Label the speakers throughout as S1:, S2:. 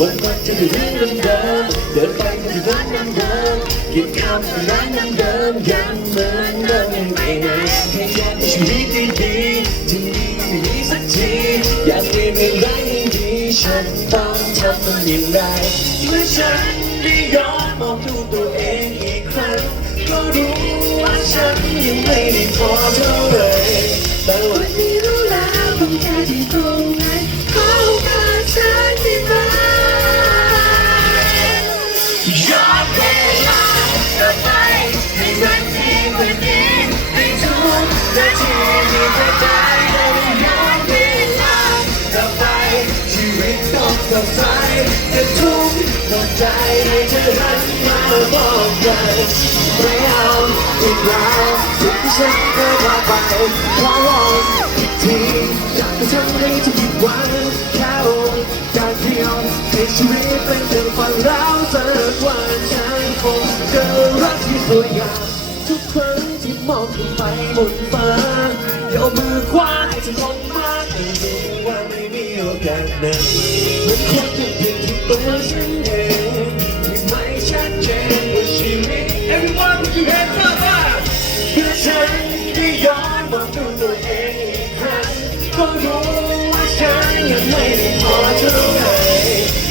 S1: วันวันจะถึงเรื่องเดิมเดินไปจะถึงร้านน้ำเดิมกินข้าวที่ร้านน้ำเดิมยังเหมือนเดิมยังไม่นานแค่อยากมีชีวิตดีๆที่มีไม่มีสักทีอยากเปลี่ยนเรื่องร้ายให้ดีฉันต้องทำมันอย่างไรเมื่อฉันได้ย้อนมองดูตัวเองอีกครั้งก็รู้ว่าฉันยังไม่ได้พอเท่าไหร่ บอกกันไม่เอาอีกแล้วสิ่งที่ฉันเคยพาไปขอลองอีกทีอยากจะทำให้เธอผิดหวังแค่โอกาสเดียวให้ชีวิตเป็นเพียงฝันแล้วสักวันฉันคงเจอรักที่สวยงามทุกครั้งที่มองขึ้นไปบนฟ้าอย่าเอามือคว้าให้ฉันลงมาแต่รู้ว่าไม่มีโอกาสนั้นเหมือนคนที่ผิดที่ตัวฉันเอง ยังไม่ได้พอเท่าไหร่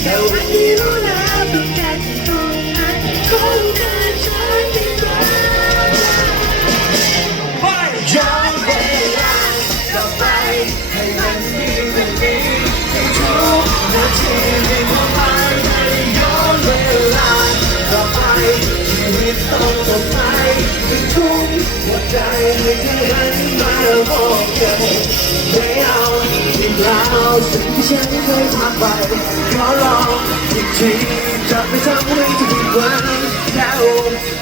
S1: แต่วันนนี้นี้รู้แล้วคงแค่ที่ตรงนั้นขอโอกาสฉันได้ไหมย้อนเวลากลับไปให้มันดีกว่านี้ให้ทุกนาทีได้องไปให้ย้อนเวลากลับไปชีวิตต้องสดใสให้ทุกหัวใจให้เธอหันมาบอกกันไม่เอา อีกแล้วสิ่งที่ฉันเคยทำไปขอลองอีกทีจะไม่ทำให้เธอผิดหวังแค่โอ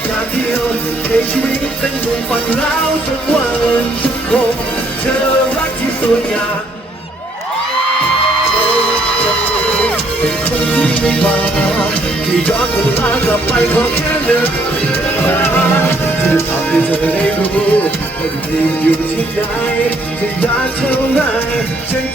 S1: กาสเดียวให้ชีวิตเป็นดวงฝันแล้วสักวันฉันคงเจอรักที่สวยงามเป็นคนที่ไม่มาที่ย้อนเวลากลับไปขอแค่หนึ่งที่จะทำให้เธอได้รู้ว่าดีอยู่ที่ไหนจะยากเท่าไหรฉัน จ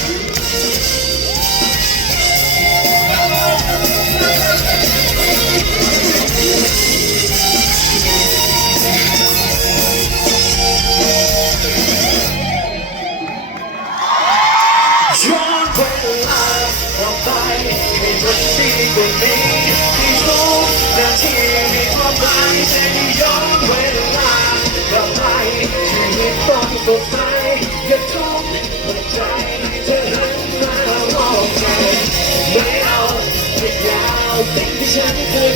S1: ออกไปให้หมดที่ตรงนี้ที่ทุกนาทีมีความหมายแค่ที่ยอนเวลากลัไปชีวิตต้องตกไปอย่าทุกข์หมดใเธอหันมามองใจไม่เอาไม่เป็ที่ฉันเคย